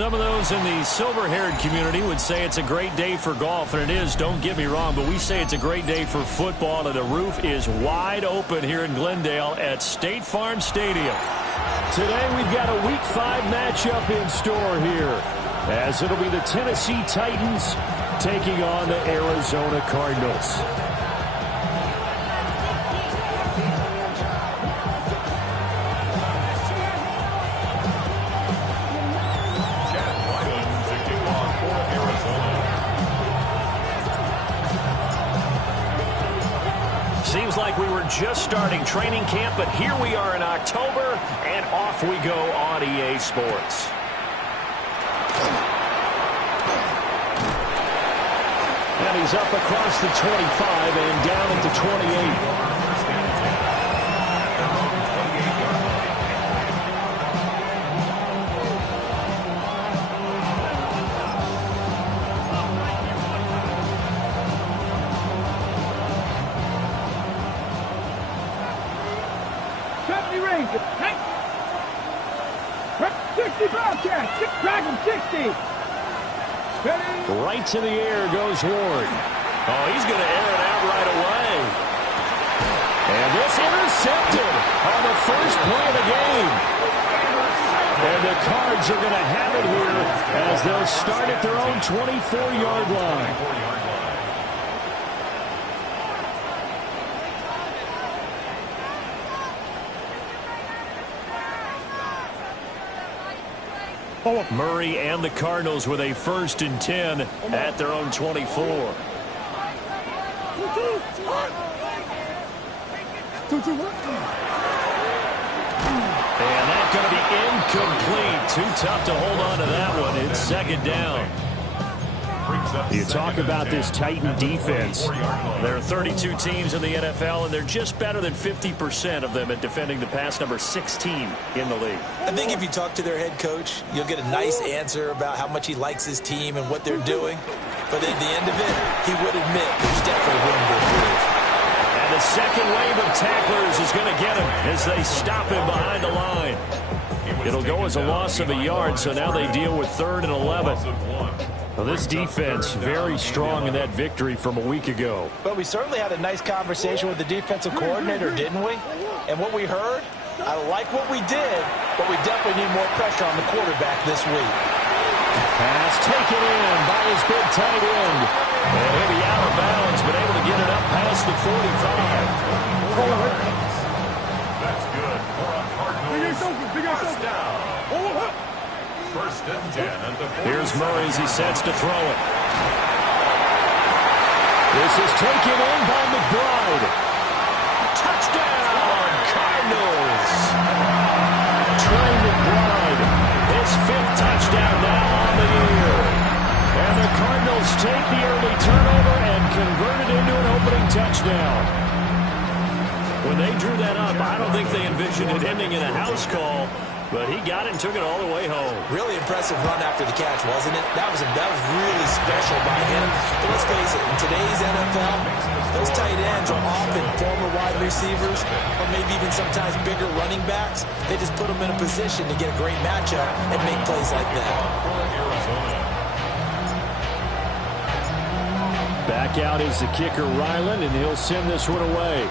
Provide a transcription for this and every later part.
some of those in the silver-haired community would say it's a great day for golf, and it is, don't get me wrong, but we say it's a great day for football, and the roof is wide open here in Glendale at State Farm Stadium. Today we've got a Week 5 matchup in store here, as it'll be the Tennessee Titans taking on the Arizona Cardinals. Seems like we were just starting training camp, but here we are in October, and off we go on EA Sports. And he's up across the 25 and down at the 28. Right to the air goes Ward. Oh, he's going to air it out right away. And this intercepted on the first play of the game. And the Cards are going to have it here as they'll start at their own 24-yard line. Murray and the Cardinals with a 1st and 10 at their own 24. And that's going to be incomplete. Too tough to hold on to that one. It's 2nd down. You talk about this Titan defense. There are 32 teams in the NFL, and they're just better than 50% of them at defending the pass, number 16 in the league. I think if you talk to their head coach, you'll get a nice answer about how much he likes his team and what they're doing. But at the end of it, he would admit there's definitely room to improve. And the second wave of tacklers is going to get him as they stop him behind the line. It'll go as a loss of a yard, so now they deal with 3rd and 11. Well, this defense very strong in that victory from a week ago. But we certainly had a nice conversation with the defensive coordinator, didn't we? And what we heard, I like what we did, but we definitely need more pressure on the quarterback this week. Pass taken in by his big tight end. And he'll be out of bounds, but able to get it up past the 45. That's good for a Cardinals first down. First and 10 at the 47. Here's Murray as he sets to throw it. This is taken in by McBride. Touchdown, Cardinals. Trey McBride. His 5th touchdown now on the year. And the Cardinals take the early turnover and convert it into an opening touchdown. When they drew that up, I don't think they envisioned it ending in a house call, but he got it and took it all the way home. Really impressive run after the catch, wasn't it? That was really special by him. But let's face it, in today's NFL, those tight ends are often former wide receivers or maybe even sometimes bigger running backs. They just put them in a position to get a great matchup and make plays like that. Back out is the kicker, Ryland, and he'll send this one away.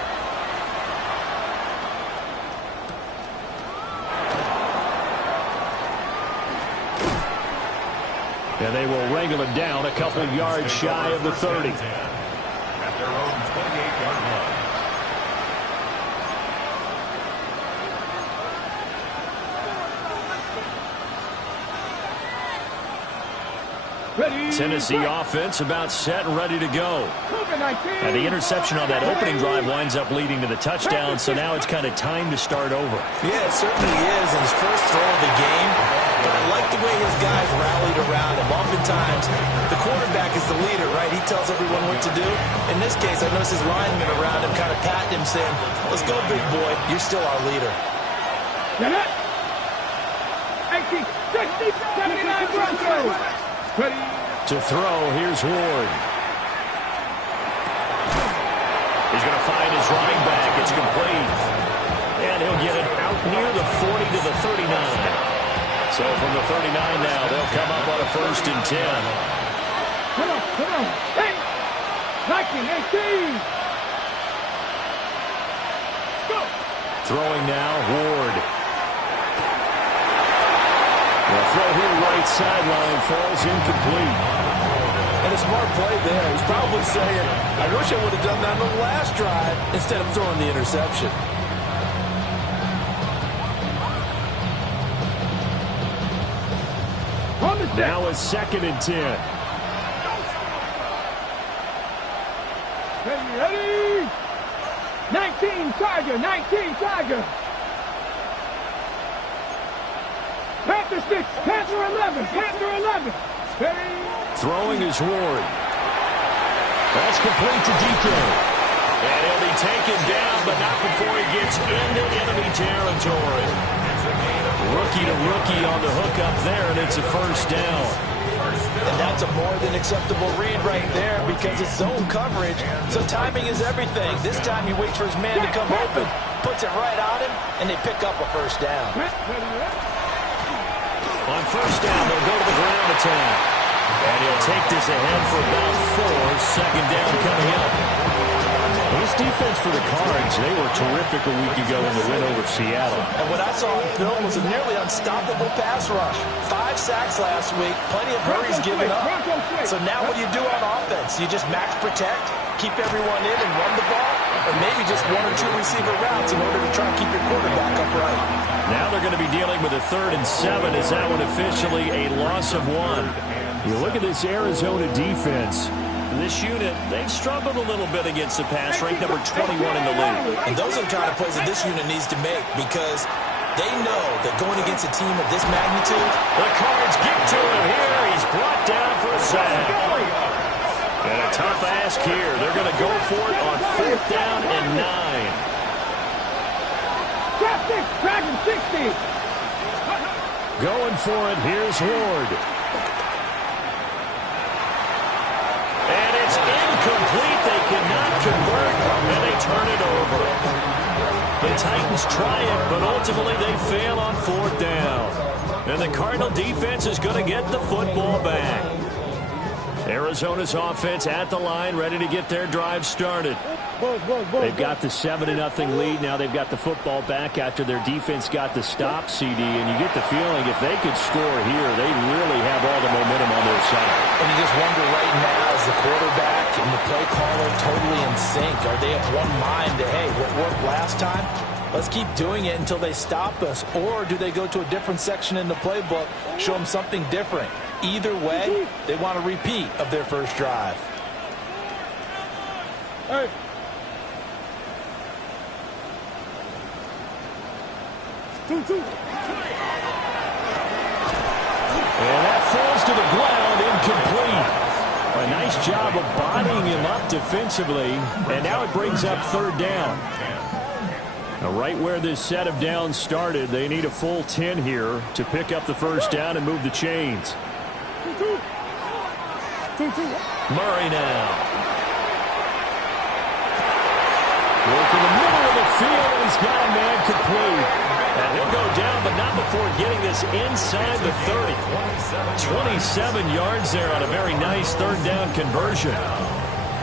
And they will wrangle it down a couple yards shy of the 30. At their own 28-yard line. Tennessee offense about set and ready to go. And the interception on that opening drive winds up leading to the touchdown, so now it's kind of time to start over. Yeah, it certainly is in his first throw of the game. But I like the way his guys rallied around him. Oftentimes, the quarterback is the leader, right? He tells everyone what to do. In this case, I noticed his linemen around him kind of patting him, saying, let's go, big boy. You're still our leader. To throw, here's Ward. He's going to find his running back. It's complete. And he'll get it out near the 40 to the 39. So from the 39 now, they'll come up on a 1st and 10. Come on. Hey! 19, 18! Go! Throwing now, Ward. The throw here right sideline falls incomplete. And a smart play there. He's probably saying, I wish I would have done that on the last drive instead of throwing the interception. Now a 2nd and 10. Ready? 19 Tiger. Panther 6, Panther 11. Ready? Throwing is Ward. That's complete to DK. And he'll be taken down, but not before he gets into enemy territory. Rookie to rookie on the hook up there, and it's a 1st down. And that's a more than acceptable read right there because it's zone coverage, so timing is everything. This time he waits for his man to come open, puts it right on him, and they pick up a 1st down. On 1st down, they'll go to the ground attack. And he'll take this ahead for about 4. 2nd down coming up. This defense for the Cards, they were terrific a week ago in the win over Seattle. And what I saw in Bill was a nearly unstoppable pass rush. 5 sacks last week, plenty of hurries given up. So now what do you do on offense? You just max protect, keep everyone in and run the ball, or maybe just 1 or 2 receiver routes in order to try and keep your quarterback upright. Now they're going to be dealing with a 3rd and 7. Is that one officially a loss of 1? You look at this Arizona defense. This unit, they've struggled a little bit against the pass, ranked number 21 in the league. And those are the kind of plays that this unit needs to make because they know that going against a team of this magnitude, the Cards get to him here. He's brought down for a sack. And a tough ask here. They're going to go for it on 4th down and 9. Traffic, Dragon 60. Going for it. Here's Ward. And it's incomplete. They cannot convert, and they turn it over. The Titans try it, but ultimately they fail on 4th down. And the Cardinal defense is going to get the football back. Arizona's offense at the line, ready to get their drive started. They've got the 7-0 lead. Now they've got the football back after their defense got the stop, CD. And you get the feeling if they could score here, they really have all the momentum on their side. And you just wonder right now, is the quarterback and the play caller totally in sync? Are they of one mind that, hey, what worked last time? Let's keep doing it until they stop us. Or do they go to a different section in the playbook, show them something different? Either way, they want a repeat of their first drive. Hey. Two. And that falls to the ground, incomplete. A nice job of bodying him up defensively. And now it brings up 3rd down. Now, right where this set of downs started, they need a full 10 here to pick up the 1st down and move the chains. Murray now. Working the middle of the field, and he's got a man complete. And he'll go down, but not before getting this inside the 30. 27 yards there on a very nice 3rd down conversion.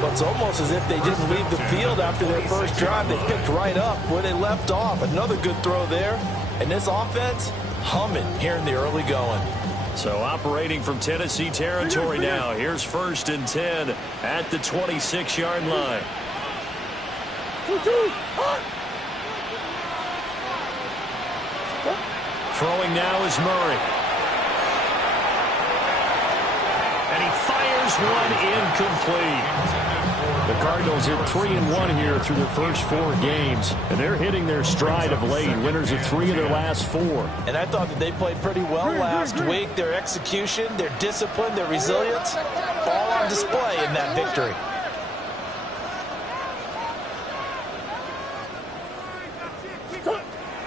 But it's almost as if they didn't leave the field after their first drive. They picked right up where they left off. Another good throw there. And this offense, humming here in the early going. So operating from Tennessee territory now. Here's 1st and 10 at the 26-yard line. Throwing now is Murray. And he fires one incomplete. The Cardinals hit 3-1 here through their first 4 games, and they're hitting their stride of late. Winners of 3 of their last 4. And I thought that they played pretty well last week. Their execution, their discipline, their resilience, all on display in that victory.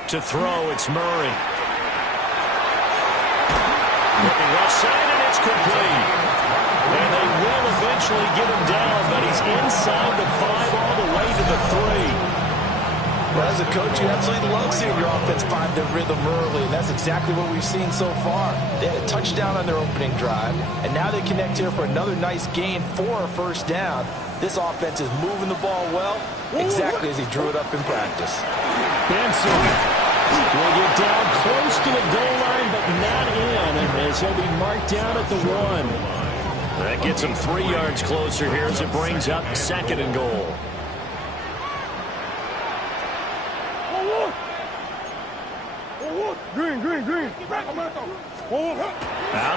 To throw, it's Murray. Looking left side, and it's complete. And they will eventually get him down, but he's inside the 5 all the way to the 3. Well, as a coach, you absolutely love seeing your offense find their rhythm early, and that's exactly what we've seen so far. They had a touchdown on their opening drive, and now they connect here for another nice gain for a first down. This offense is moving the ball well, exactly as he drew it up in practice. Benson will get down close to the goal line, but not in, as he'll be marked down at the 1. That gets him 3 yards closer here as it brings up 2nd and goal. Green. Out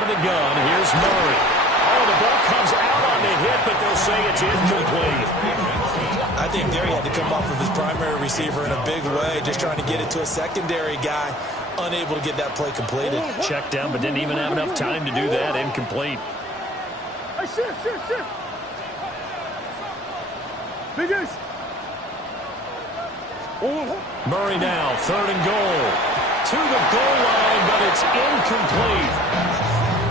of the gun, here's Murray. Oh, the ball comes out on the hit, but they'll say it's incomplete. I think there he had to come off of his primary receiver in a big way, just trying to get it to a secondary guy, unable to get that play completed. Checked down, but didn't even have enough time to do that. Incomplete. Hey, shift. Biggest. Murray now, 3rd and goal. To the goal line, but it's incomplete.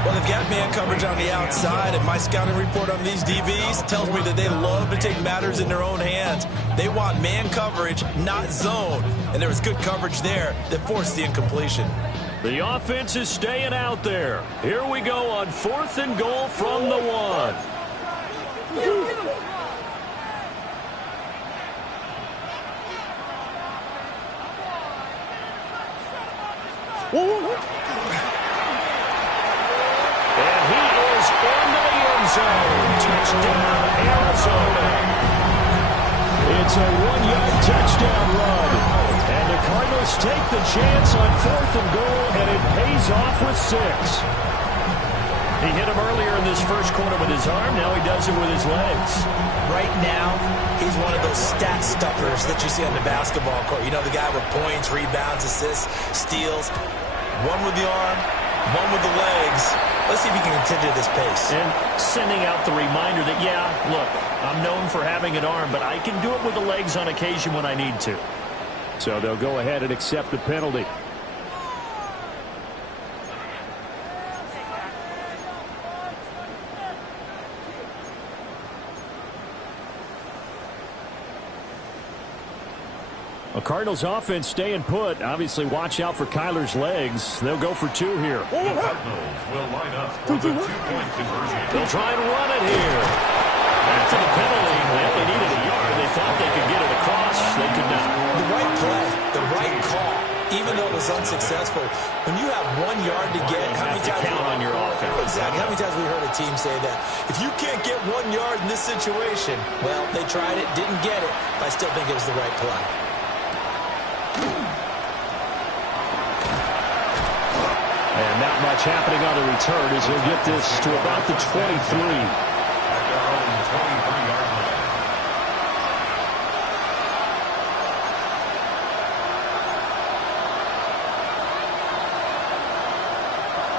Well, they've got man coverage on the outside, and my scouting report on these DBs tells me that they love to take matters in their own hands. They want man coverage, not zone. And there was good coverage there that forced the incompletion. The offense is staying out there. Here we go on 4th and goal from the 1. And he is into the end zone. Touchdown, Arizona. It's a 1-yard touchdown run. And the Cardinals take the chance on 4th and goal, and it pays off with 6. He hit him earlier in this first quarter with his arm. Now he does it with his legs. Right now, he's one of those stat stuffers that you see on the basketball court. You know, the guy with points, rebounds, assists, steals. One with the arm, one with the legs. Let's see if he can continue this pace. And sending out the reminder that, yeah, look, I'm known for having an arm, but I can do it with the legs on occasion when I need to. So they'll go ahead and accept the penalty. A Cardinals offense staying put. Obviously, watch out for Kyler's legs. They'll go for 2 here. The Cardinals will line up for the 2-point conversion. They'll try and run it here. After the penalty, they only needed a yard. They thought they could get it across. They could not. The right play, the right call, even though it was unsuccessful. When you have 1 yard to get, how many times count on your offense? Exactly. How many times we heard a team say that? If you can't get 1 yard in this situation, well, they tried it, didn't get it, but I still think it was the right play. And not much happening on the return as he'll get this to about the 23. At their own 23-yard line.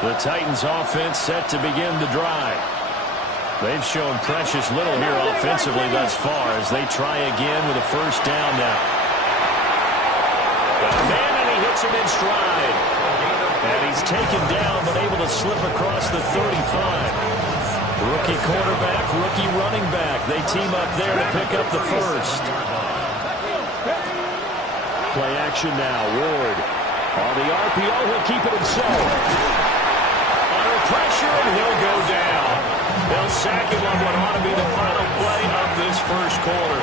The Titans offense set to begin the drive. They've shown precious little here offensively thus far as they try again with a first down now. Man, and he hits him in stride. And he's taken down but able to slip across the 35. Rookie quarterback, rookie running back. They team up there to pick up the first. Play action now. Ward on the RPO. He'll keep it himself. Under pressure, and he'll go down. They'll sack him on what ought to be the final play of this first quarter.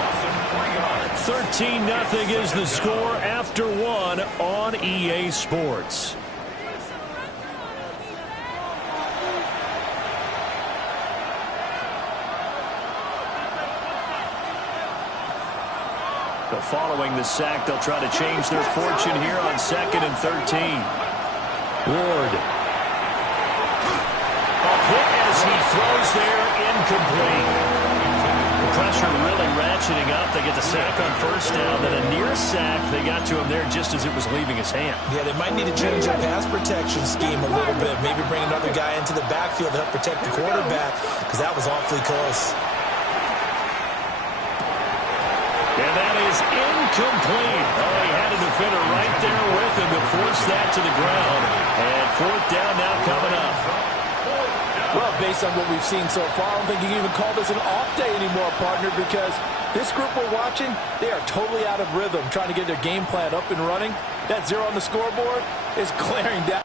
13-0 is the score after 1 on EA Sports. Following the sack, they'll try to change their fortune here on 2nd and 13. Ward. A hit as he throws there, incomplete. The pressure really ratcheting up. They get the sack on first down, then a near sack. They got to him there just as it was leaving his hand. Yeah, they might need to change their pass protection scheme a little bit. Maybe bring another guy into the backfield to help protect the quarterback, because that was awfully close. And that is incomplete. Oh, he had a defender right there with him to force that to the ground. And 4th down now coming up. Well, based on what we've seen so far, I don't think you can even call this an off day anymore, partner, because This group we're watching, they are totally out of rhythm, trying to get their game plan up and running. That 0 on the scoreboard is glaring down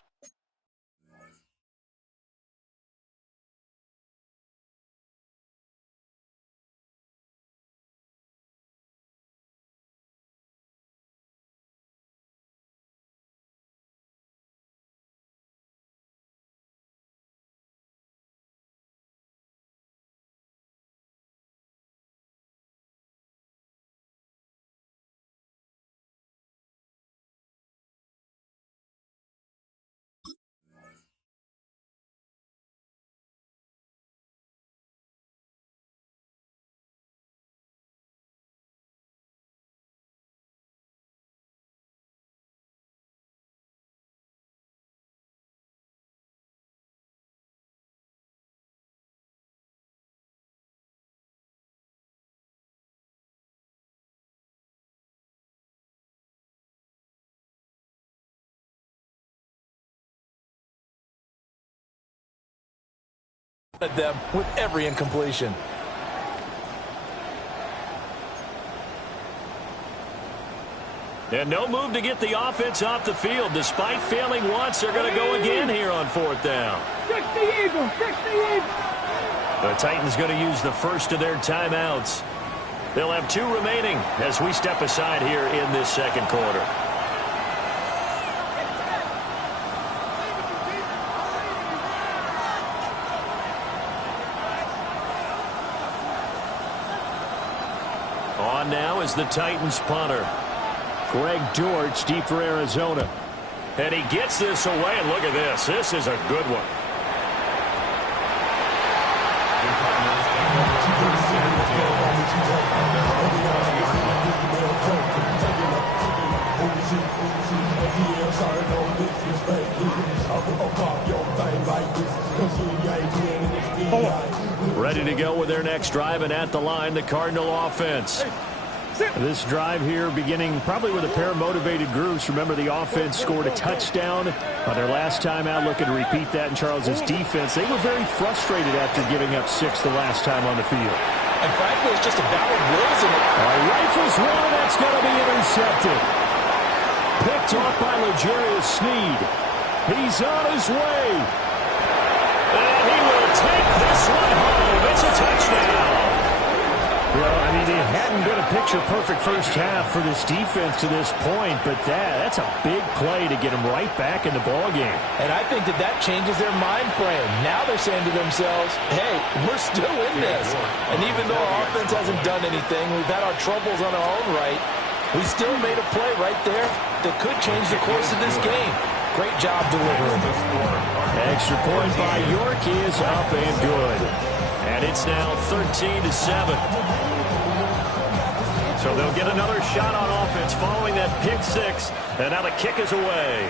at them with every incompletion. And no move to get the offense off the field. Despite failing once, they're going to go again here on 4th down. Fix the eagle. Fix the eagle. The Titans going to use the first of their timeouts. They'll have 2 remaining as we step aside here in this second quarter. On now is the Titans punter. Greg George, deep for Arizona. And he gets this away, and look at this. This is a good one. Ready to go with their next drive, and at the line, the Cardinal offense. This drive here beginning probably with a pair of motivated groups. Remember, the offense scored a touchdown on their last time out. Looking to repeat that in Charles's defense. They were very frustrated after giving up 6 the last time on the field. And frankly, it's just a battle of wills. Rifles one, that's going to be intercepted. Picked off by L'Jarius Sneed. He's on his way. And he will take this one home. It's a touchdown. Well, I mean, it hadn't been a picture-perfect first half for this defense to this point, but that's a big play to get them right back in the ballgame. And I think that changes their mind frame. Now they're saying to themselves, hey, we're still in this. And even though our offense hasn't done anything, we've had our troubles on our own right, we still made a play right there that could change the course of this game. Great job delivering. Extra point by York is up and good. And it's now 13-7. So they'll get another shot on offense following that pick 6. And now the kick is away.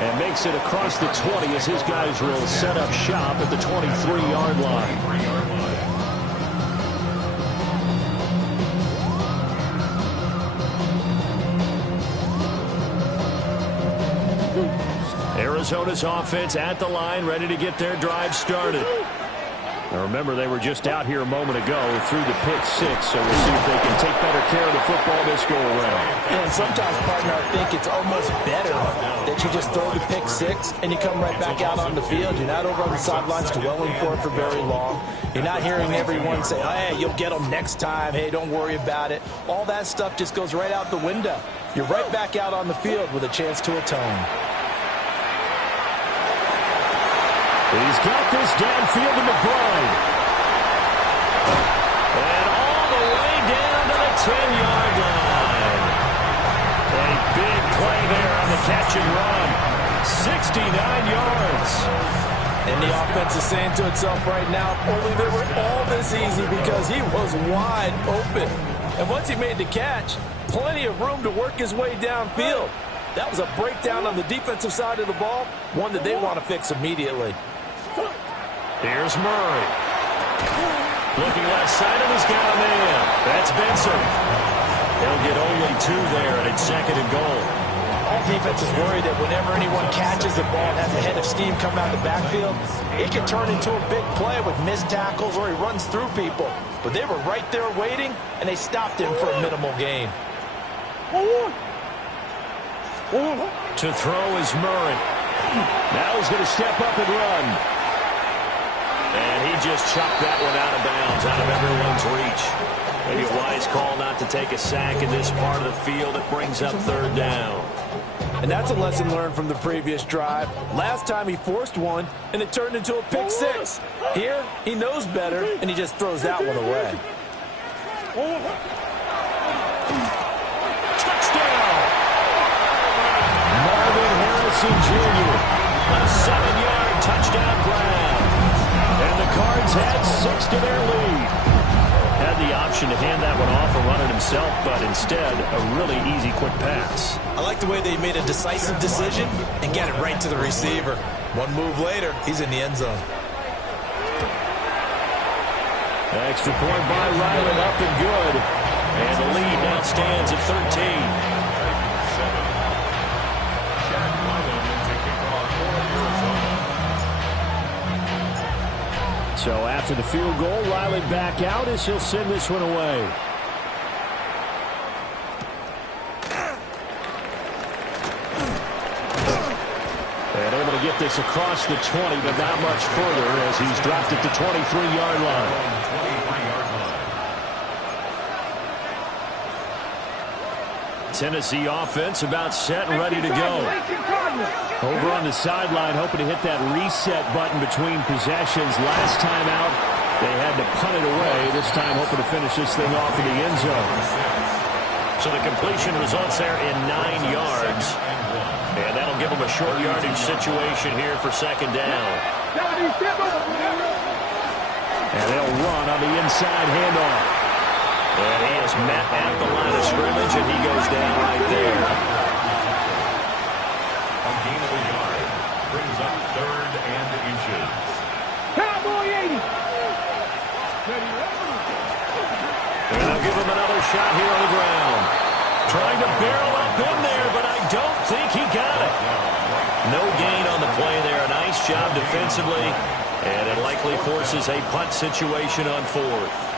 And makes it across the 20 as his guys will set up shop at the 23-yard line. Arizona's offense at the line, ready to get their drive started. Now remember, they were just out here a moment ago through the pick 6, so we'll see if they can take better care of the football this go-around. And sometimes, partner, I think it's almost better that you just throw the pick 6 and you come right back out on the field. You're not over on the sidelines dwelling for it for very long. You're not hearing everyone say, oh, hey, you'll get them next time. Hey, don't worry about it. All that stuff just goes right out the window. You're right back out on the field with a chance to atone. He's got this downfield to McBride. And all the way down to the 10-yard line. A big play there on the catch and run. 69 yards. And the offense is saying to itself right now, only they were all this easy because he was wide open. And once he made the catch, plenty of room to work his way downfield. That was a breakdown on the defensive side of the ball, one that they want to fix immediately. Here's Murray. Looking left side, and he's got a man. That's Benson. They'll get only 2 there, and it's 2nd and goal. defense is worried that whenever anyone catches the ball and has a head of steam coming out of the backfield, it can turn into a big play with missed tackles or he runs through people. But they were right there waiting, and they stopped him for a minimal gain. To throw is Murray. Now he's going to step up and run. And he just chucked that one out of bounds, out of everyone's reach. Maybe a wise call not to take a sack in this part of the field. It brings up third down. And that's a lesson learned from the previous drive. Last time he forced one, and it turned into a pick six. Here, he knows better, and he just throws that one away. Touchdown! Marvin Harrison Jr. A 7-yard touchdown grab. And the Cards had 6 to their lead. Had the option to hand that one off and run it himself, but instead, a really easy, quick pass. I like the way they made a decisive decision and get it right to the receiver. One move later, he's in the end zone. Extra point by Riley, up and good. And the lead now stands at 13. So after the field goal, Riley back out as he'll send this one away. And able to get this across the 20, but not much further as he's dropped it to 23-yard line. Tennessee offense about set and ready to go. Over on the sideline, hoping to hit that reset button between possessions. Last time out, they had to punt it away. This time, hoping to finish this thing off in the end zone. So the completion results there in 9 yards. And that'll give them a short yardage situation here for second down. And they'll run on the inside handoff. And he is met at the line of scrimmage, and he goes down right there. A gain of a yard brings up 3rd and inches. Cowboy 80. And they'll give him another shot here on the ground. Trying to barrel up in there, but I don't think he got it. No gain on the play there. A nice job defensively, and it likely forces a punt situation on 4th.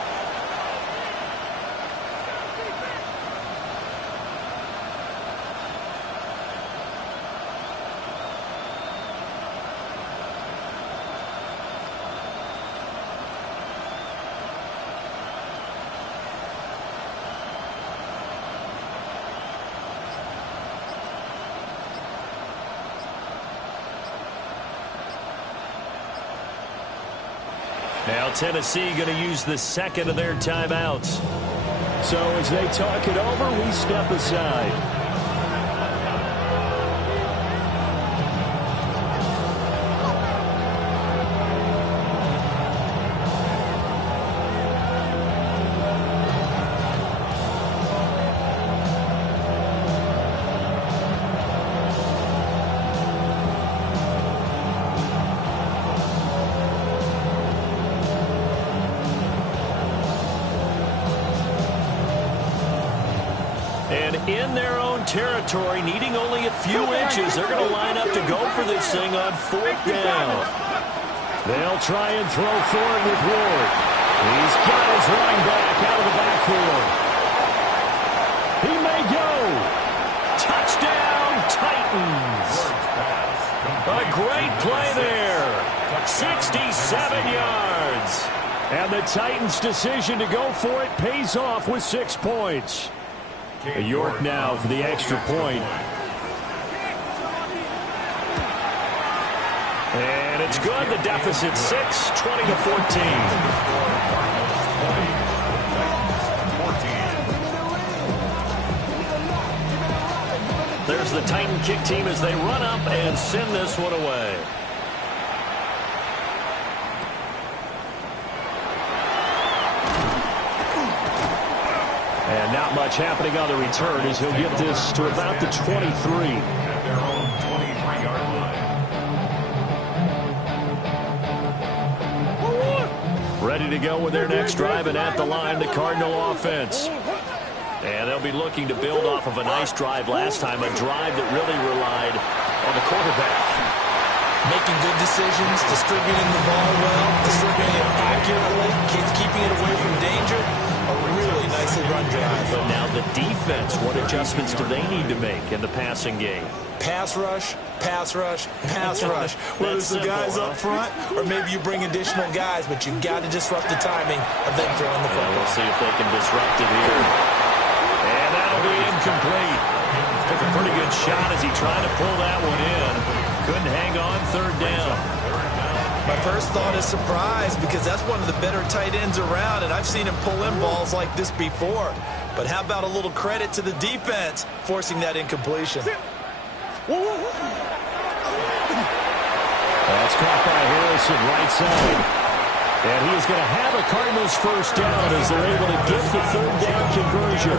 Now Tennessee going to use the second of their timeouts. So as they talk it over, we step aside. And in their own territory, needing only a few inches, they're going to line up to go for this thing on 4th down. They'll try and throw for it with Ward. He's got his running back out of the backfield. He may go. Touchdown, Titans. A great play there. 67 yards. And the Titans' decision to go for it pays off with 6 points. York now for the extra point. And it's good. The deficit 6, 20-14. There's the Titan kick team as they run up and send this one away. And not much happening on the return as he'll get this to about the 23. At their own 23-yard line. Ready to go with their next drive, and at the line, the Cardinal offense. And they'll be looking to build off of a nice drive last time, a drive that really relied on the quarterback. Making good decisions, distributing the ball well, distributing it accurately, keeping it away from danger. A really nicely run drive. But now the defense, what adjustments do they need to make in the passing game? Pass rush, pass rush, pass rush. Whether it's the guys up front or maybe you bring additional guys, but you've got to disrupt the timing of them throwing the football. We'll see if they can disrupt it here. And that'll be incomplete. Took a pretty good shot as he tried to pull that one in. Couldn't hang on, third down. My first thought is surprise because that's one of the better tight ends around, and I've seen him pull in balls like this before. But how about a little credit to the defense forcing that incompletion? That's caught by Harrison right side. And he's going to have a Cardinals first down as they're able to get the third down conversion.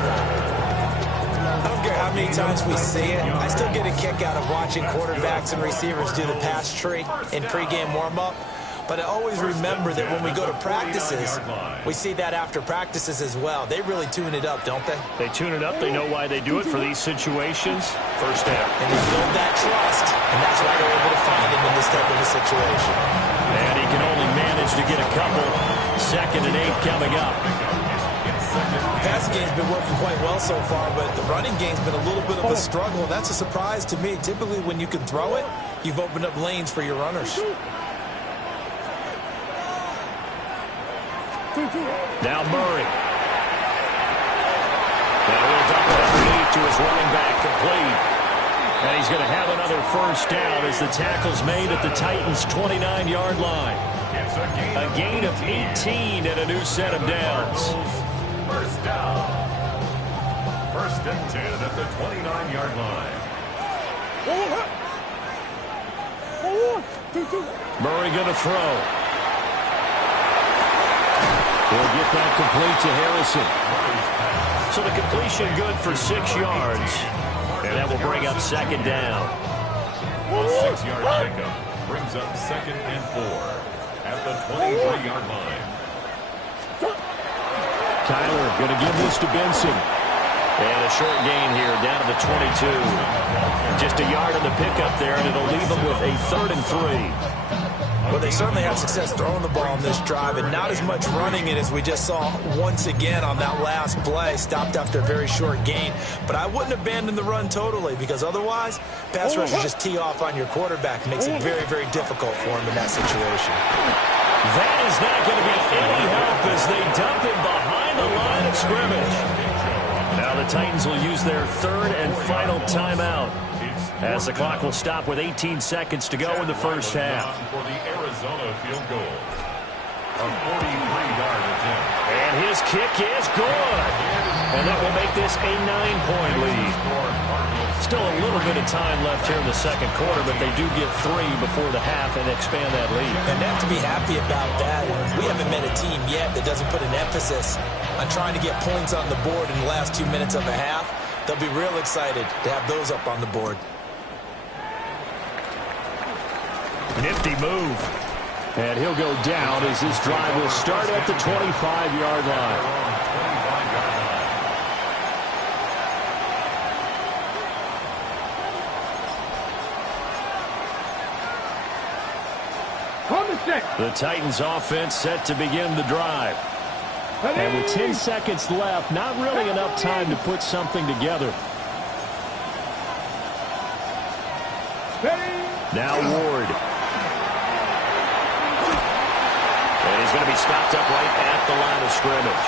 I don't care how many times we see it. I still get a kick out of watching quarterbacks and receivers do the pass tree in pregame warm-up. But I always remember that when we go to practices, we see that after practices as well. They really tune it up, don't they? They tune it up. They know why they do it for these situations. First down. And they build that trust, and that's why they're able to find him in this type of a situation. And he can only manage to get a couple. 2nd and 8 coming up. The passing game's been working quite well so far, but the running game's been a little bit of a struggle. That's a surprise to me. Typically, when you can throw it, you've opened up lanes for your runners. Now Murray. And he'll dump it underneath to his running back, complete. And he's going to have another first down as the tackle's made at the Titans' 29-yard line. A gain of 18 and a new set of downs. First down. 1st and 10 at the 29-yard line. Murray going to throw. He'll get that complete to Harrison. So the completion good for 6 yards. And that will bring up 2nd down. A 6-yard pickup brings up 2nd and 4 at the 23-yard line. Kyler going to give this to Benson. And a short gain here down to the 22. Just a yard on the pickup there, and it'll leave them with a 3rd and 3. Well, they certainly had success throwing the ball on this drive, and not as much running it as we just saw once again on that last play. Stopped after a very short gain. But I wouldn't abandon the run totally, because otherwise, pass rushers just tee off on your quarterback. Makes it very, very difficult for him in that situation. That is not going to be any help as they dump him behind the line of scrimmage. Now the Titans will use their 3rd and final timeout, as the clock will stop with 18 seconds to go in the first half. For the Arizona field goal. A 43-yard attempt. And his kick is good. And that will make this a 9-point lead. Still a little bit of time left here in the 2nd quarter, but they do get 3 before the half and expand that lead. And they have to be happy about that. We haven't met a team yet that doesn't put an emphasis on trying to get points on the board in the last 2 minutes of a half. They'll be real excited to have those up on the board. Nifty move. And he'll go down as this drive will start at the 25-yard line. The Titans offense set to begin the drive. And with 10 seconds left, not really enough time to put something together. Now Ward. And he's going to be stopped up right at the line of scrimmage.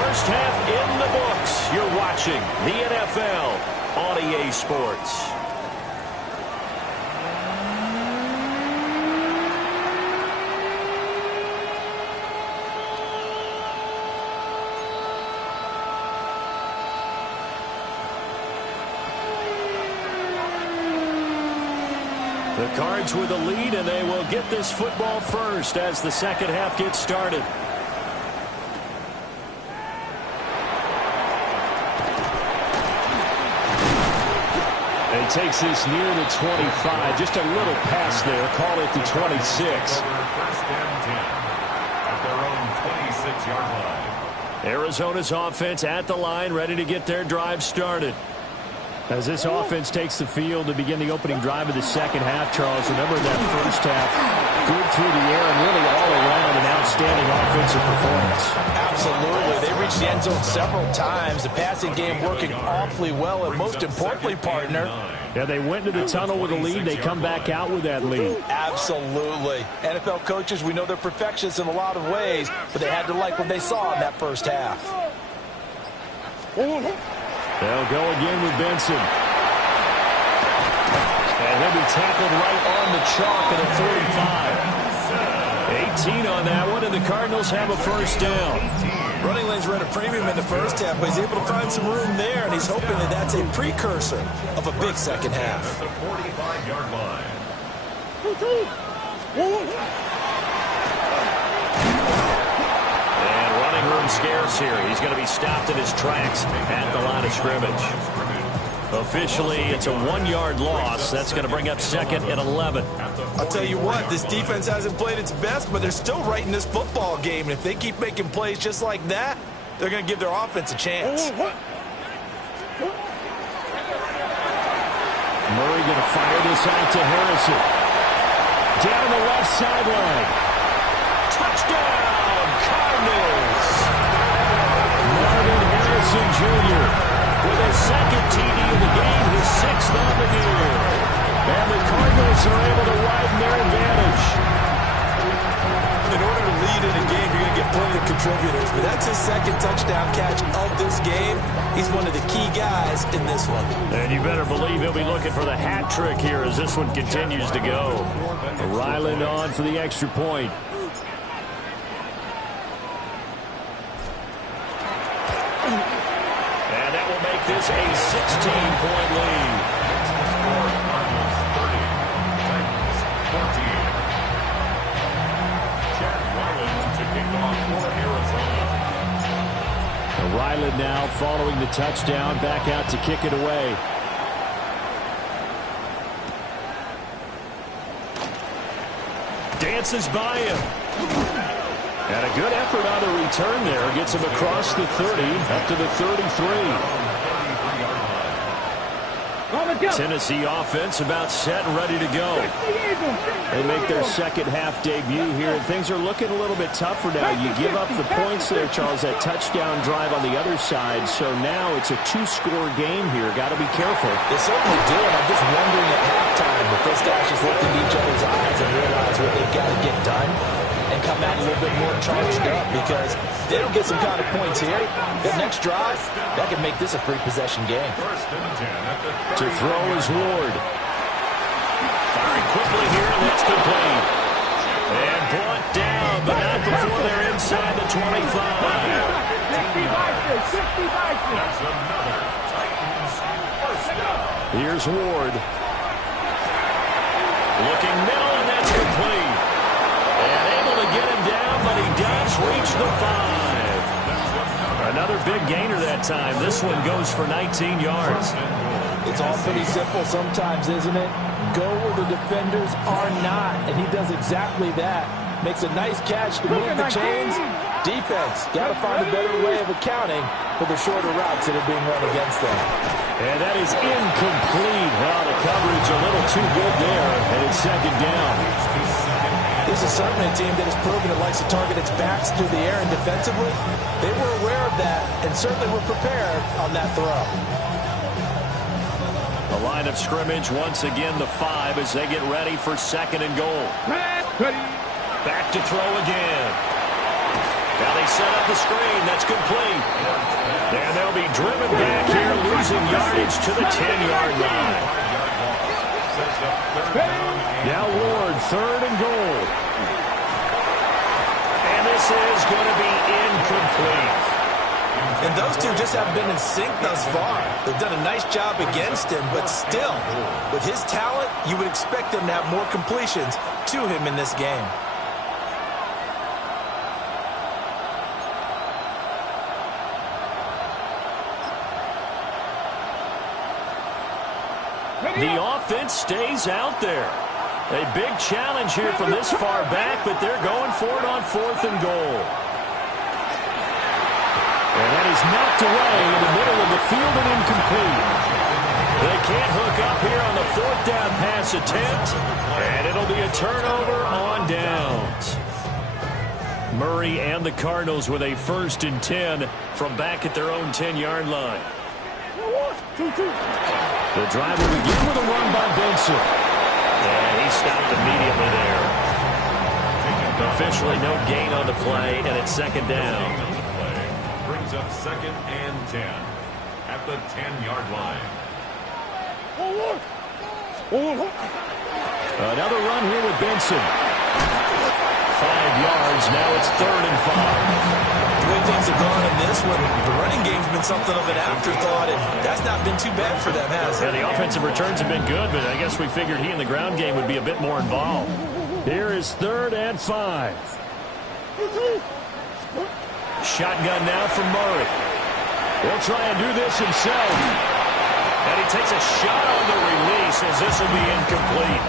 First half in the books. You're watching the NFL on EA Sports. The Cards with the lead, and they will get this football first as the 2nd half gets started. And he takes this near the 25. Just a little pass there. Call it the 26. 1st and 10 at their own 26-yard line. Arizona's offense at the line, ready to get their drive started. As this offense takes the field to begin the opening drive of the second half, Charles, remember that first half, good through the air and really all around an outstanding offensive performance. Absolutely. They reached the end zone several times. The passing game working awfully well, and most importantly, partner. Yeah, they went into the tunnel with a lead. They come back out with that lead. Absolutely. NFL coaches, we know they're perfectionists in a lot of ways, but they had to like what they saw in that first half. They'll go again with Benson. And he'll be tackled right on the chalk at a 45. 18 on that one, and the Cardinals have a first down. Running lanes were at a premium in the first half, but he's able to find some room there, and he's hoping that that's a precursor of a big second half. The 45-yard line. Room scarce here. He's going to be stopped in his tracks at the line of scrimmage. Officially, it's a 1-yard loss. That's going to bring up second and 11. I'll tell you what, this defense hasn't played its best, but they're still right in this football game. And if they keep making plays just like that, they're going to give their offense a chance. Murray going to fire this out to Harrison. Down the left sideline. Touchdown, Cardinals! Marvin Harrison Jr. with his second TD of the game, his 6th on the year. And the Cardinals are able to widen their advantage. In order to lead in a game, you're going to get plenty of contributors, but that's his second touchdown catch of this game. He's one of the key guys in this one. And you better believe he'll be looking for the hat trick here as this one continues to go. Ryland on for the extra point. And that will make this a 16-point lead. Cardinals 30, Titans 14. Chad Ryland to kick off for Arizona. Ryland now following the touchdown, back out to kick it away. Dances by him. And a good effort on the return there. Gets him across the 30, up to the 33. Tennessee offense about set and ready to go. They make their second half debut here, and things are looking a little bit tougher now. You give up the points there, Charles, that touchdown drive on the other side. So now it's a 2-score game here. Got to be careful. They certainly do, and I'm just wondering at halftime if those guys just look into each other's eyes and realize what they've got to get done and come out a little bit more charged up, because they don't get some kind of points here. The next drive, that could make this a 3-possession game. To throw is Ward. Firing quickly here, and that's complete. And brought down, but not before they're inside the 25. That's another Titans first down. Here's Ward. Looking middle, and that's complete. And able to get him down, but he does reach the 5. Another big gainer that time. This one goes for 19 yards. It's all pretty simple sometimes, isn't it? Go where the defenders are not, and he does exactly that. Makes a nice catch to move the chains. Defense, got to find a better way of accounting for the shorter routes that are being run against them. And that is incomplete. Well, the coverage a little too good there, and it's second down. This is certainly a team that has proven it likes to target its backs through the air and defensively. They were aware of that and certainly were prepared on that throw. The line of scrimmage, once again, the 5 as they get ready for second and goal. Back to throw again. Now they set up the screen. That's complete. And they'll be driven back here, losing yardage to the 10-yard line. Now Ward, third and goal. And this is going to be incomplete. And those two just haven't been in sync thus far. They've done a nice job against him, but still, with his talent, you would expect them to have more completions to him in this game. The offense stays out there. A big challenge here from this far back, but they're going for it on 4th and goal. And that is knocked away in the middle of the field and incomplete. They can't hook up here on the 4th down pass attempt, and it'll be a turnover on downs. Murray and the Cardinals with a 1st and 10 from back at their own 10-yard line. The drive will begin with a run by Benson. And he stopped immediately there. Officially no gain on the play, and it's 2nd down. Brings up 2nd and 10 at the 10-yard line. Another run here with Benson. 5 yards. Now it's 3rd and 5. The way things have gone in this one, the running game's been something of an afterthought, and that's not been too bad for them, has it? Yeah, the offensive returns have been good, but I guess we figured he in the ground game would be a bit more involved. Here is 3rd and 5. Shotgun now from Murray. He'll try and do this himself. And he takes a shot on the release as this will be incomplete.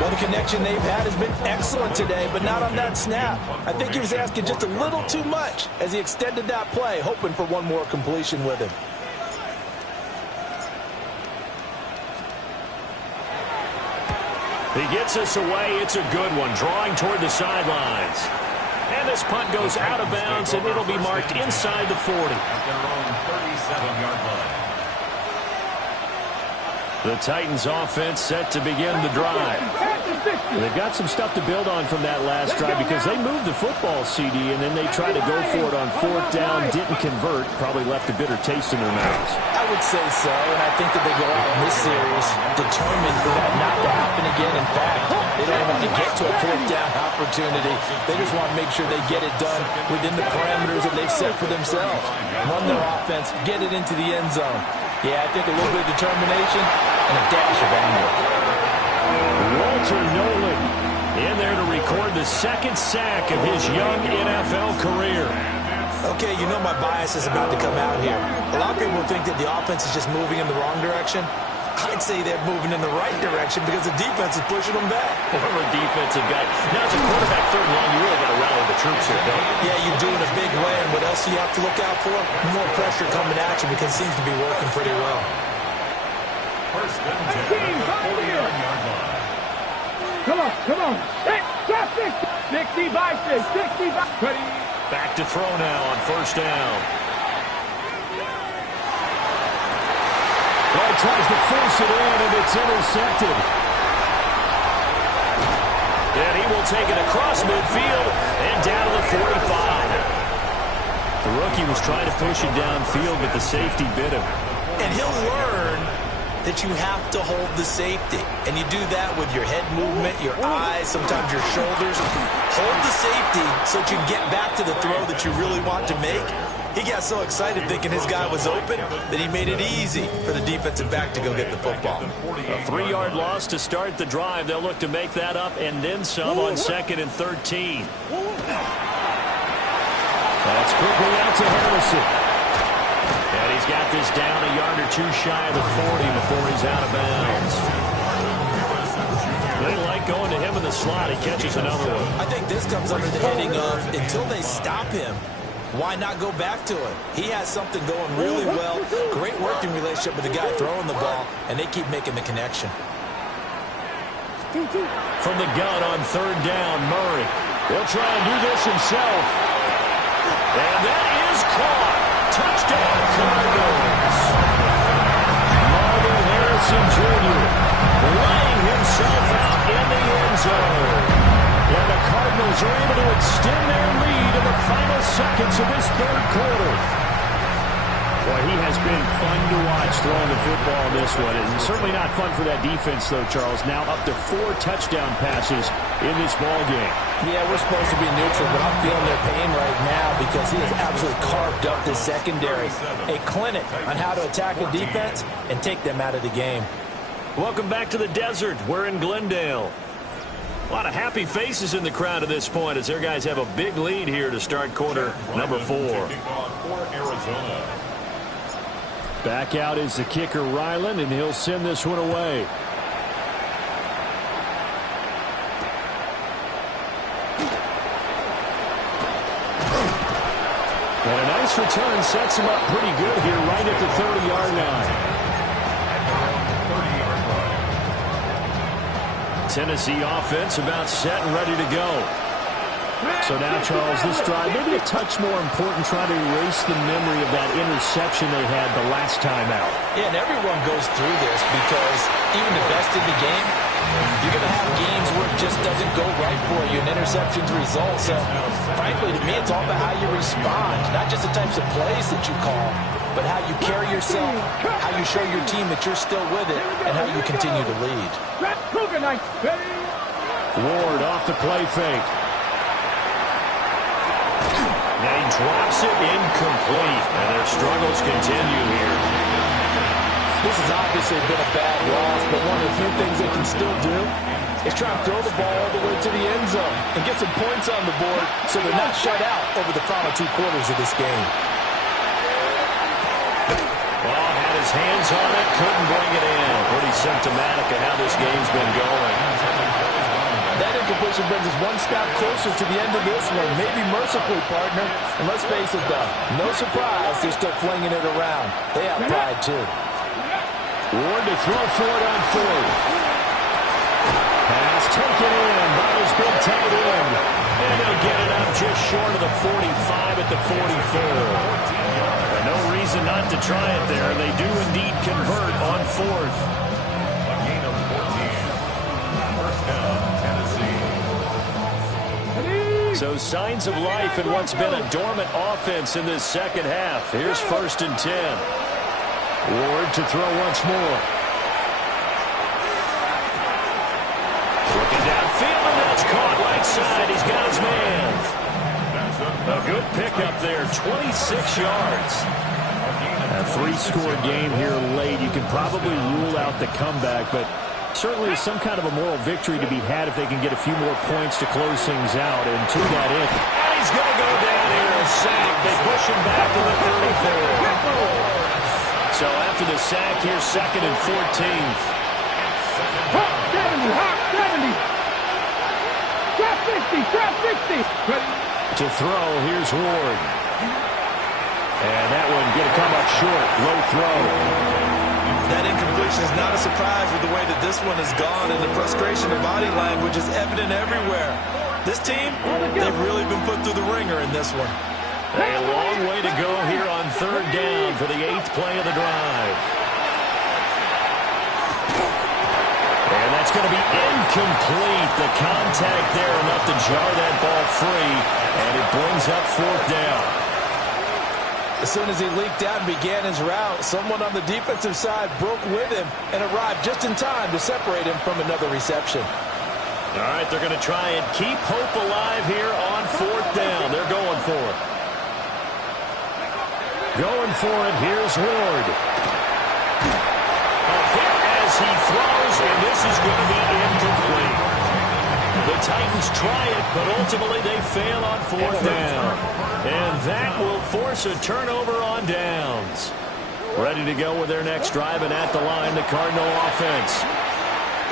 Well, the connection they've had has been excellent today, but not on that snap. I think he was asking just a little too much as he extended that play, hoping for one more completion with him. He gets us away. It's a good one, drawing toward the sidelines. And this punt goes out of bounds, and it'll be marked inside the 40. At their own 37-yard line. The Titans offense set to begin the drive. They've got some stuff to build on from that last drive because they moved the football, CD, and then they tried to go for it on 4th down, didn't convert, probably left a bitter taste in their mouths. I would say so, and I think that they go out in this series determined for that not to happen again. In fact, they don't want to get to a 4th down opportunity. They just want to make sure they get it done within the parameters that they've set for themselves. Run their offense, get it into the end zone. Yeah, I think a little bit of determination and a dash of anger. Walter Nolan in there to record the 2nd sack of his young NFL career. Okay, you know my bias is about to come out here. A lot of people think that the offense is just moving in the wrong direction. I'd say they're moving in the right direction because the defense is pushing them back. Former defensive guy. Now, as a quarterback 3rd and long, you really got to rally the troops here, don't you? Yeah, you do in a big way, and what else do you have to look out for? More pressure coming at you because it seems to be working pretty well. 1st and 10 at the 40-yard line. Come on. Hey, stop 60 by 6, 60 by... Ready? Back to throw now on 1st down. Well, tries to force it in, and it's intercepted. And he will take it across midfield and down to the 45. The rookie was trying to push it downfield, but the safety bit him. And he'll learn that you have to hold the safety. And you do that with your head movement, your eyes, sometimes your shoulders. Hold the safety so that you can get back to the throw that you really want to make. He got so excited thinking his guy was open that he made it easy for the defensive back to go get the football. A 3-yard loss to start the drive. They'll look to make that up and then some on 2nd and 13. That's quickly out to Harrison. And he's got this down a yard or two shy of the 40 before he's out of bounds. They like going to him in the slot. He catches another one. I think this comes under the heading of until they stop him, why not go back to it? He has something going really well. Great working relationship with the guy throwing the ball, and they keep making the connection. From the gun on 3rd down, Murray. He'll try and do this himself. And that is caught. Touchdown, Cardinals. Marvin Harrison Jr. laying himself out in the end zone. And the Cardinals are able to extend their lead in the final seconds of this 3rd quarter. Boy, he has been fun to watch throwing the football in this one. And certainly not fun for that defense, though, Charles. Now up to 4 touchdown passes in this ball game. Yeah, we're supposed to be neutral, but I'm feeling their pain right now because he has absolutely carved up this secondary. A clinic on how to attack a defense and take them out of the game. Welcome back to the desert. We're in Glendale. A lot of happy faces in the crowd at this point as their guys have a big lead here to start quarter number 4. Back out is the kicker, Ryland, and he'll send this one away. And a nice this return sets him up pretty good here right at the 30-yard line. Tennessee offense about set and ready to go. So now, Charles, this drive maybe a touch more important, trying to erase the memory of that interception they had the last time out. Yeah, and everyone goes through this because even the best in the game, you're going to have games where it just doesn't go right for you, and interceptions result. So, frankly, to me, it's all about how you respond, not just the types of plays that you call, but how you carry yourself, how you show your team that you're still with it, and how you continue to lead. Ward off the play fake. And he drops it incomplete, and their struggles continue here. This has obviously been a bad loss, but one of the few things they can still do is try and throw the ball all the way to the end zone and get some points on the board so they're not shut out over the final 2 quarters of this game. Well, had his hands on it, couldn't bring it in. Pretty symptomatic of how this game's been going. That incompletion brings us one step closer to the end of this one. Maybe mercifully, partner. And let's face it, though, no surprise they're still flinging it around. They have pride, too. Ward to throw for it on 4th. Pass taken in by his big tight end. And they'll get it up just short of the 45 at the 44. And no reason not to try it there. They do indeed convert on 4th. A gain of 14. First down, Tennessee. So signs of life in what's been a dormant offense in this second half. Here's 1st and 10. Ward to throw once more. Looking downfield, and that's caught right side. He's got his man. A good pickup there, 26 yards. A 3-score game here late. You can probably rule out the comeback, but certainly some kind of a moral victory to be had if they can get a few more points to close things out. And to that end, And he's going to go down here and sack. They push him back to the 34. So after the sack here, 2nd and 14. Hop 70, hop 70. Trap 60, trap 60. to throw, here's Ward. And that one going to come up short. Low throw. That incompletion is not a surprise with the way that this one has gone, and the frustration of body language is evident everywhere. This team, they've really been put through the ringer in this one. A long way to go here on 3rd down for the 8th play of the drive. And that's going to be incomplete. The contact there enough to jar that ball free, and it brings up 4th down. As soon as he leaked out and began his route, someone on the defensive side broke with him and arrived just in time to separate him from another reception. All right, they're going to try and keep hope alive here on 4th down. They're going for it. Going for it, here's Ward. A hit as he throws, and this is going to be incomplete. The Titans try it, but ultimately they fail on 4th down. And that will force a turnover on downs. Ready to go with their next drive, and at the line, the Cardinal offense.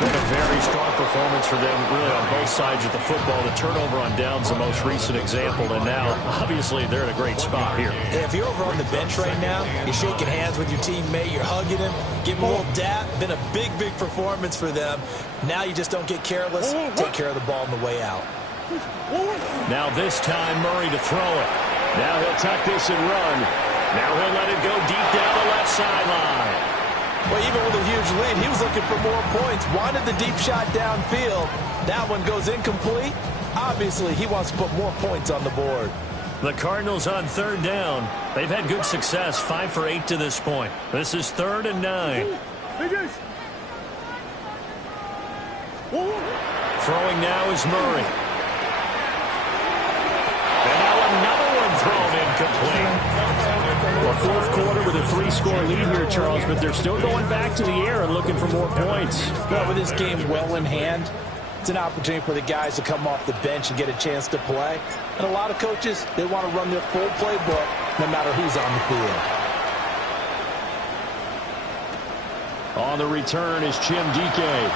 Been a very strong performance for them, really, on both sides of the football. The turnover on downs, the most recent example, and now, obviously, they're in a great spot here. Yeah, if you're over on the bench right now, you're shaking hands with your teammate, you're hugging him, giving him a little dap. Been a big, big performance for them. Now you just don't get careless. Take care of the ball on the way out. Now this time, Murray to throw it. Now he'll tuck this and run. Now he'll let it go deep down the left sideline. Well, even with a huge lead, he was looking for more points. Wanted the deep shot downfield. That one goes incomplete. Obviously, he wants to put more points on the board. The Cardinals on 3rd down. They've had good success, 5 for 8 to this point. This is 3rd and 9. Throwing now is Murray. And now another one thrown incomplete. Well, 4th quarter with a 3-score lead here, Charles, but they're still going back to the air and looking for more points. Well, with this game well in hand, it's an opportunity for the guys to come off the bench and get a chance to play. And a lot of coaches, they want to run their full playbook no matter who's on the field. On the return is Chim Dike.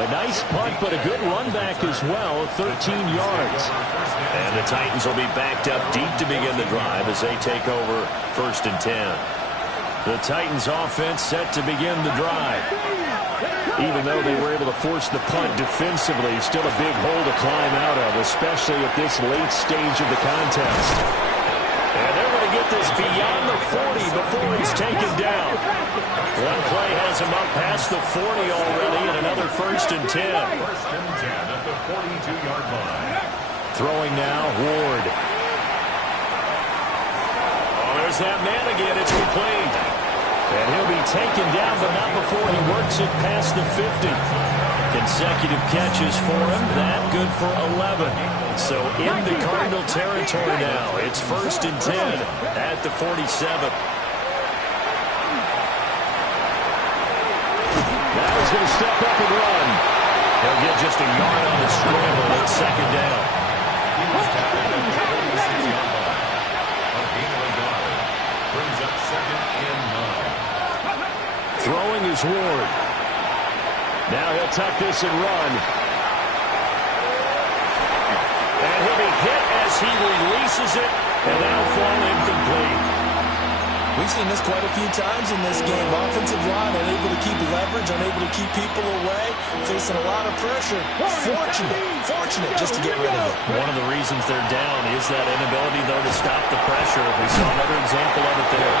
A nice punt, but a good run back as well, 13 yards. And the Titans will be backed up deep to begin the drive as they take over 1st and 10. The Titans offense set to begin the drive. Even though they were able to force the punt defensively, still a big hole to climb out of, especially at this late stage of the contest. And they're going to get this beyond the 40 before he's taken down. One play has him up past the 40 already, and another 1st and 10. 1st and 10 at the 42-yard line. Throwing now, Ward. Oh, there's that man again. It's complete. And he'll be taken down, but not before he works it past the 50. Consecutive catches for him. That good for 11. So into Cardinal territory now. It's 1st and 10 at the 47. Now he's going to step up and run. He'll get just a yard on the scramble. It's 2nd down. He was tackled at the 46-yard line. A gain of a yard. Brings up 2nd and 9. Throwing is Ward. Now he'll tuck this and run. And he'll be hit as he releases it, and that'll fall incomplete. We've seen this quite a few times in this game. Offensive line unable to keep leverage, unable to keep people away, facing a lot of pressure. Fortunate just to get rid of it. One of the reasons they're down is that inability, though, to stop the pressure. We saw another example of it there.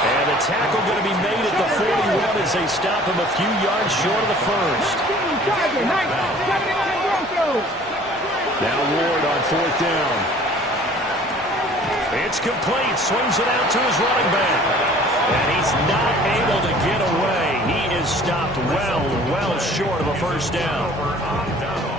And the tackle going to be made at the 41 as they stop him a few yards short of the 1st. Now Ward on 4th down. It's complete. Swings it out to his running back. And he's not able to get away. He is stopped well short of a 1st down.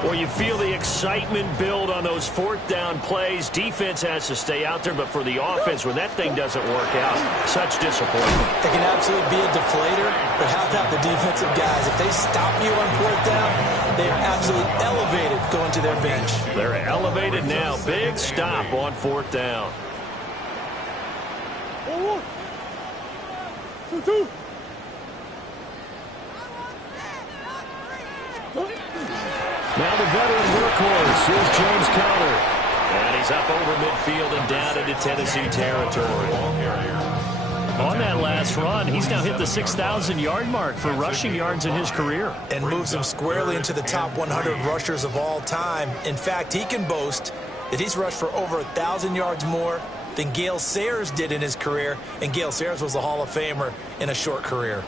Well, you feel the excitement build on those 4th down plays. Defense has to stay out there, but for the offense, when that thing doesn't work out, such disappointment. It can absolutely be a deflator, but how about the defensive guys? If they stop you on 4th down, they are absolutely elevated going to their bench. They're elevated now. Big stop on 4th down. Now the veteran workhorse. Here's James Conner. And he's up over midfield and down into Tennessee territory. On that last run, he's now hit the 6,000-yard mark for rushing yards in his career. And moves him squarely into the top 100 rushers of all time. In fact, he can boast that he's rushed for over 1,000 yards more than Gale Sayers did in his career. And Gale Sayers was a Hall of Famer in a short career.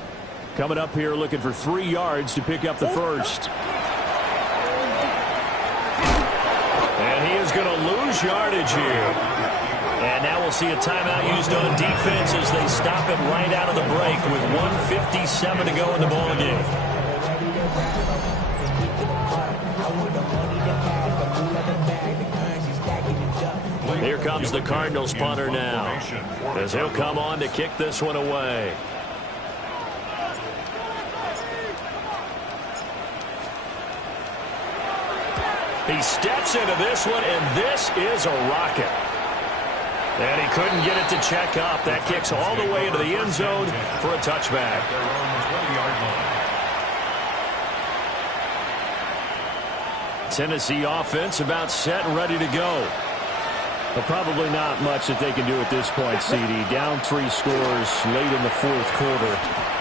Coming up here looking for 3 yards to pick up the 1st. And he is going to lose yardage here. And now we'll see a timeout used on defense as they stop it right out of the break with 1:57 to go in the ballgame. Here comes the Cardinals punter now, as he'll come on to kick this one away. He steps into this one, and this is a rocket. And he couldn't get it to check up. That kicks all the way into the end zone for a touchback. Tennessee offense about set and ready to go. But probably not much that they can do at this point, CD. Down 3 scores late in the 4th quarter.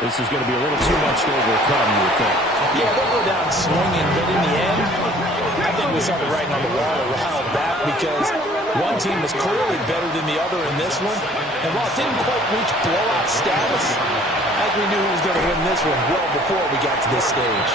This is going to be a little too much to overcome, you would think. Yeah, they'll go down swinging, but in the end, I think we saw the writing on the wall a while back because one team was clearly better than the other in this one. And while it didn't quite reach blowout status, I think we knew who was going to win this one well before we got to this stage.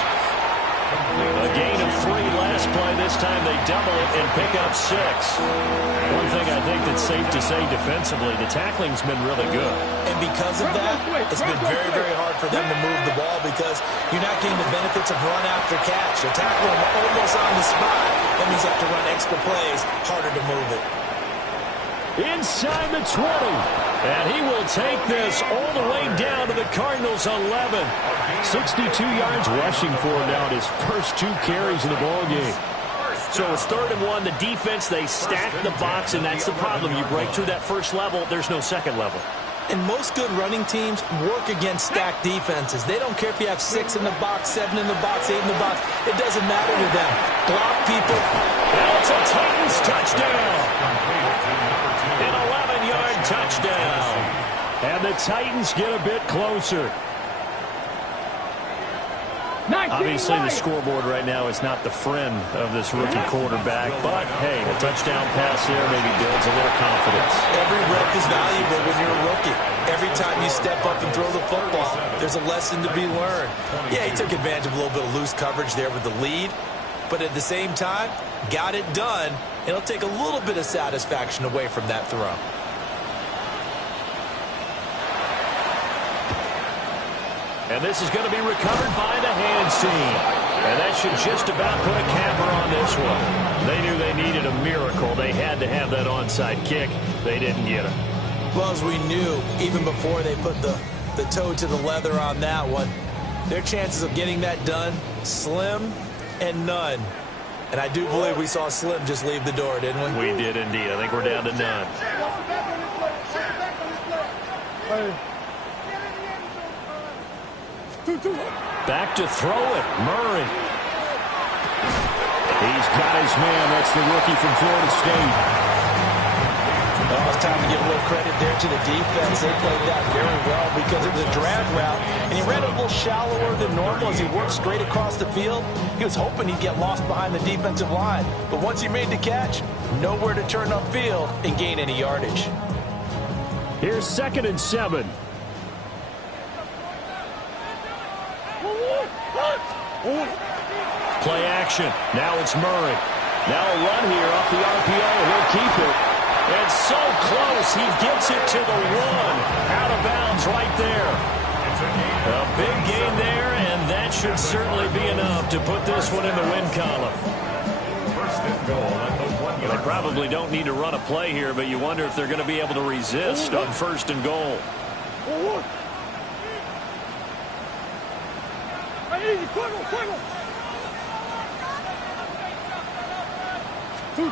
A gain of 3 last play. This time they double it and pick up 6. One thing I think that's safe to say defensively, the tackling's been really good. And because of that, it's been very, very hard for them to move the ball because you're not getting the benefits of run after catch. You tackle them almost on the spot. That means you have to run extra plays, harder to move it. Inside the 20. And he will take this all the way down to the Cardinals' 11. 62 yards rushing for him now at his first 2 carries in the ballgame. So it's 3rd and 1. The defense, they stack the box, and that's the problem. You break through that first level, there's no second level. And most good running teams work against stacked defenses. They don't care if you have 6 in the box, 7 in the box, 8 in the box. It doesn't matter to them. Block people. Now it's a Titans touchdown. An 11-yard touchdown. And the Titans get a bit closer. Obviously, the scoreboard right now is not the friend of this rookie quarterback. But, hey, a touchdown pass there maybe builds a little confidence. Every rep is valuable when you're a rookie. Every time you step up and throw the football, there's a lesson to be learned. Yeah, he took advantage of a little bit of loose coverage there with the lead. But at the same time, got it done. It'll take a little bit of satisfaction away from that throw. And this is going to be recovered by the hands team. And that should just about put a capper on this one. They knew they needed a miracle. They had to have that onside kick. They didn't get it. Well, as we knew, even before they put the toe to the leather on that one, their chances of getting that done, slim and none. And I do believe we saw Slim just leave the door, didn't we? We did indeed. I think we're down to none. Back to throw it. Murray. He's got his man. That's the rookie from Florida State. Well, it's time to give a little credit there to the defense. They played that very well because it was a drag route, and he ran a little shallower than normal as he worked straight across the field. He was hoping he'd get lost behind the defensive line, but once he made the catch, nowhere to turn upfield and gain any yardage. Here's 2nd and 7. Play action. Now it's Murray. Now a run here off the RPO. He'll keep it. And so close. He gets it to the 1. Out of bounds right there. A big gain there, and that should certainly be enough to put this one in the win column. First and goal at the 1 yard. They probably don't need to run a play here, but you wonder if they're going to be able to resist on 1st and goal. He's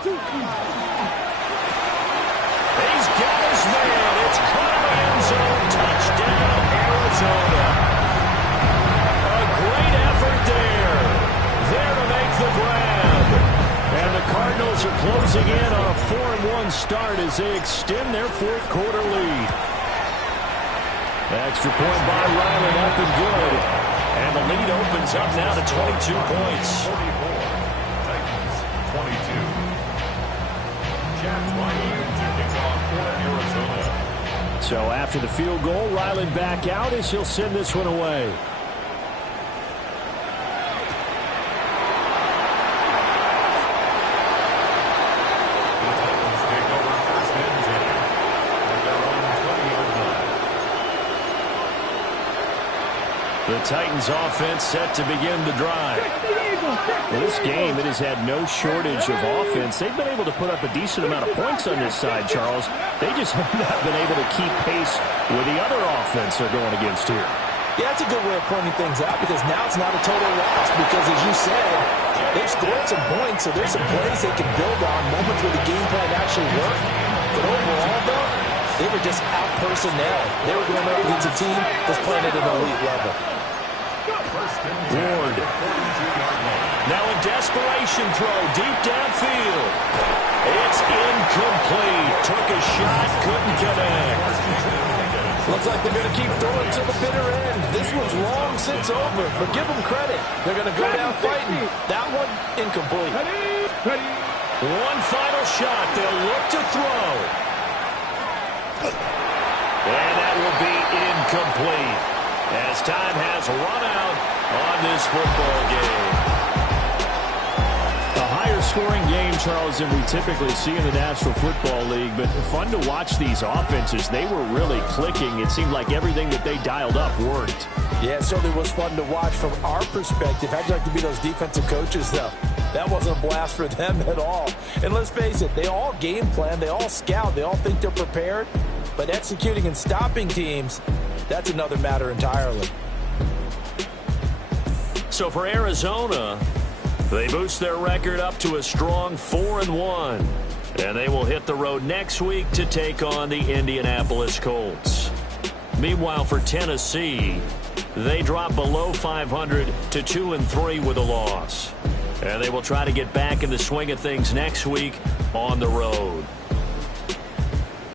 got his man. It's caught in the end zone. Touchdown, Arizona. A great effort there. There to make the grab. And the Cardinals are closing in on a 4-1 start as they extend their 4th quarter lead. Extra point by Riley, up and good. And the lead opens up now to 22 points. 44. Titans 22. Jack Ryan to kick off for Arizona. So after the field goal, Ryland back out as he'll send this one away. The Titans take over 1st and 10 at their own 20-yard line. The Titans offense set to begin the drive. Well, this game, it has had no shortage of offense. They've been able to put up a decent amount of points on this side, Charles. They just have not been able to keep pace with the other offense they're going against here. Yeah, that's a good way of pointing things out because now it's not a total loss because, as you said, they've scored some points, so there's some plays they can build on, moments where the game plan actually worked. But overall, though, they were just out personnel. They were going up against a team that's playing at an elite level. Ward. Now a desperation throw deep downfield. It's incomplete. Took a shot, couldn't connect. Looks like they're going to keep throwing to the bitter end. This one's long since over, but give them credit. They're going to go down fighting. That one, incomplete. One final shot. They'll look to throw. And that will be incomplete as time has run out on this football game. A higher scoring game, Charles, than we typically see in the National Football League, but fun to watch these offenses. They were really clicking. It seemed like everything that they dialed up worked. Yeah, it certainly was fun to watch from our perspective. How'd you like to be those defensive coaches, though? That wasn't a blast for them at all. And let's face it, they all game plan, they all scout, they all think they're prepared, but executing and stopping teams, that's another matter entirely. So for Arizona, they boost their record up to a strong 4-1. And they will hit the road next week to take on the Indianapolis Colts. Meanwhile, for Tennessee, they drop below 500 to 2-3 with a loss. And they will try to get back in the swing of things next week on the road.